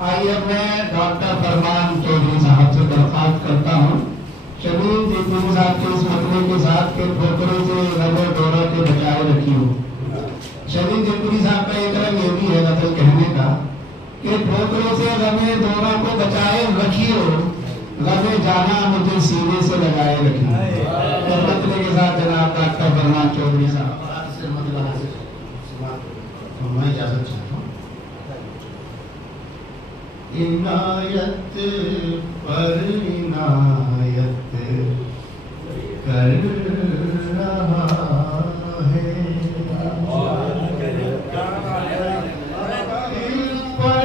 आइए मैं डॉक्टर फरमान चौधरी साहब से दरख्वास्त करता हूँ शबीर जी पुरी साहब के इस मतले के साथ के ठोकरों से रबर डोरा के बचाए रखी हो। शबीर जी पुरी साहब का एक रंग ये भी है मतलब कहने का कि ठोकरों से रमे डोरा को बचाए रखियो, रमे जाना मुझे सीने से लगाए रखियो। तो मतले के साथ जनाब डॉक्टर फरमान चौधरी साहब मैं इजाजत चाहता हूँ। इनायत पर इनायत कर रहा है, पर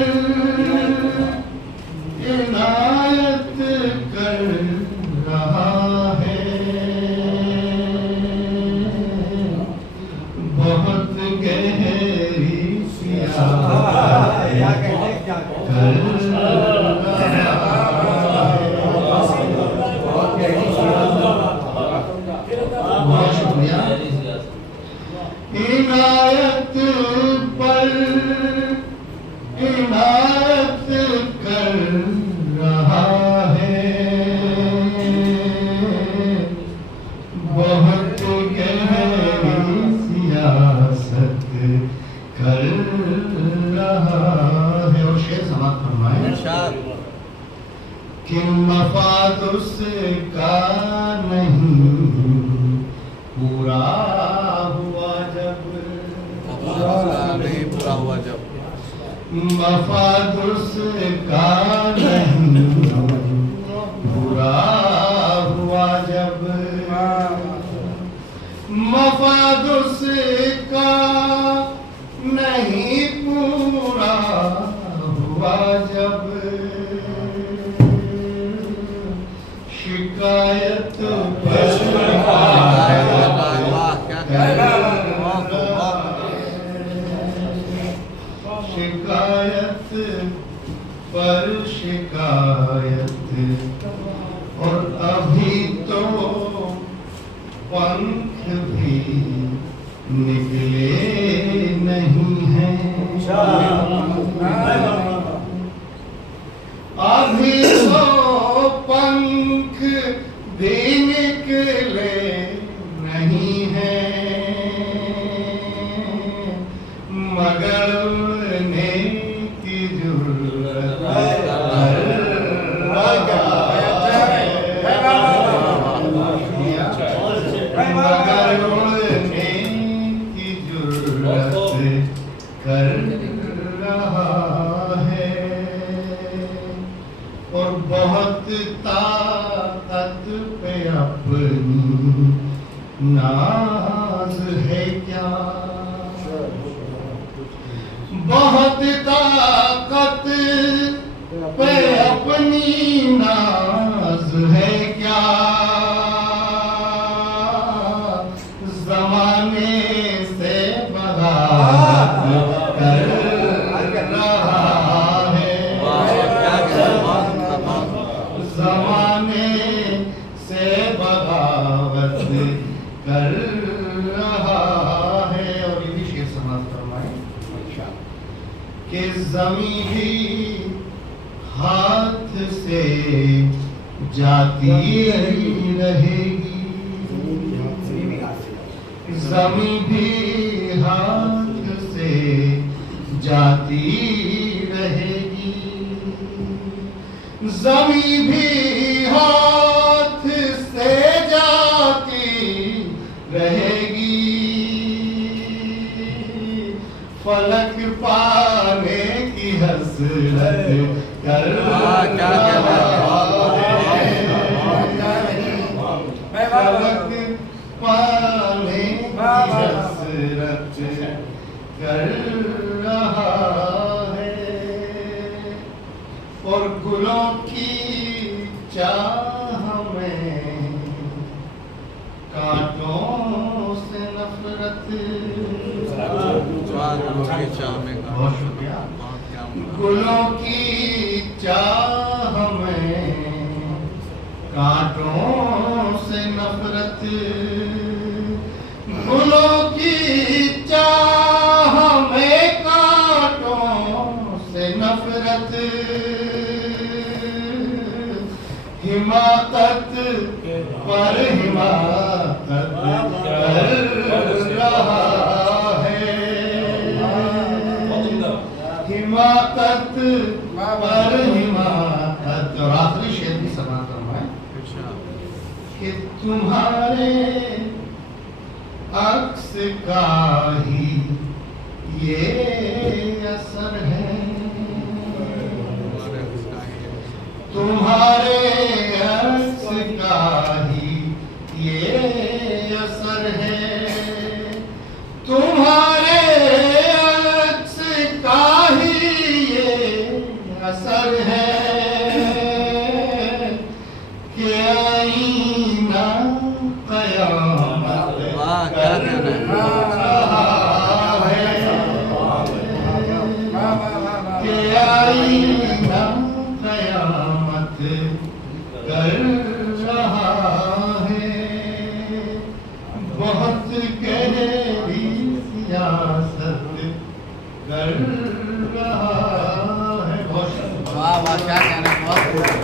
इनायत कर रहा है, बहुत गहरी बहुत शुक्रिया। इनायत पर इनायत कर रहा है, बहुत गहरी सियासत कर रहा है। और शेर समाप्त फरमाए कि मफाद उसका नहीं पूरा हुआ जब, पूरा हुआ जब, मफाद उसका नहीं पूरा हुआ जब, मफाद उसका नहीं पूरा हुआ जब, शिकायत शिकायत पर शिकायत, और अभी तो पंख भी निकले नहीं हैं, अभी तो पंख भी निकले नहीं हैं, मगर उड़ने की जुर्रत मगर उड़ने की जुर्रत कर रहा है, और बहुत ताकत पे अपनी नाज है क्या, बहुत ताकत पे अपनी नाज है क्या, जमाने से बगावत कर रहा है, जमाने से बगावत कर रहा है। और ये भी शेर समाप्त फरमाए कि ज़मीं भी हाथ से जाती रहेगी, ज़मीं भी हाथ से जाती रहेगी, ज़मीं भी हाथ से जाती रहेगी, फलक पाने की हसरत कर रहा है, फलक पाने की हसरत कर रहा है, और गुलों की चाह में कांटों से नफरत, बहुत शुक्रिया। गुलों की चाह में कांटों से नफरत, गुलों की चाह में कांटों से नफरत, हिमाकत पर हिमाकत कर रहा है, हिमाकत पर हिमाकत। और आखिरी शेर भी समाप्त करवाएं कि तुम्हारे अक्स का ही ये असर है, तुम्हारे अक्स का ही ये असर है, तुम्हारे अक्स का ही ये असर है कि आईना कयामत कर रहा है, कि आईना कयामत कर रहा है। बहुत गहरी सियासत कर रहा है। वाह वाह, क्या कहना, बहुत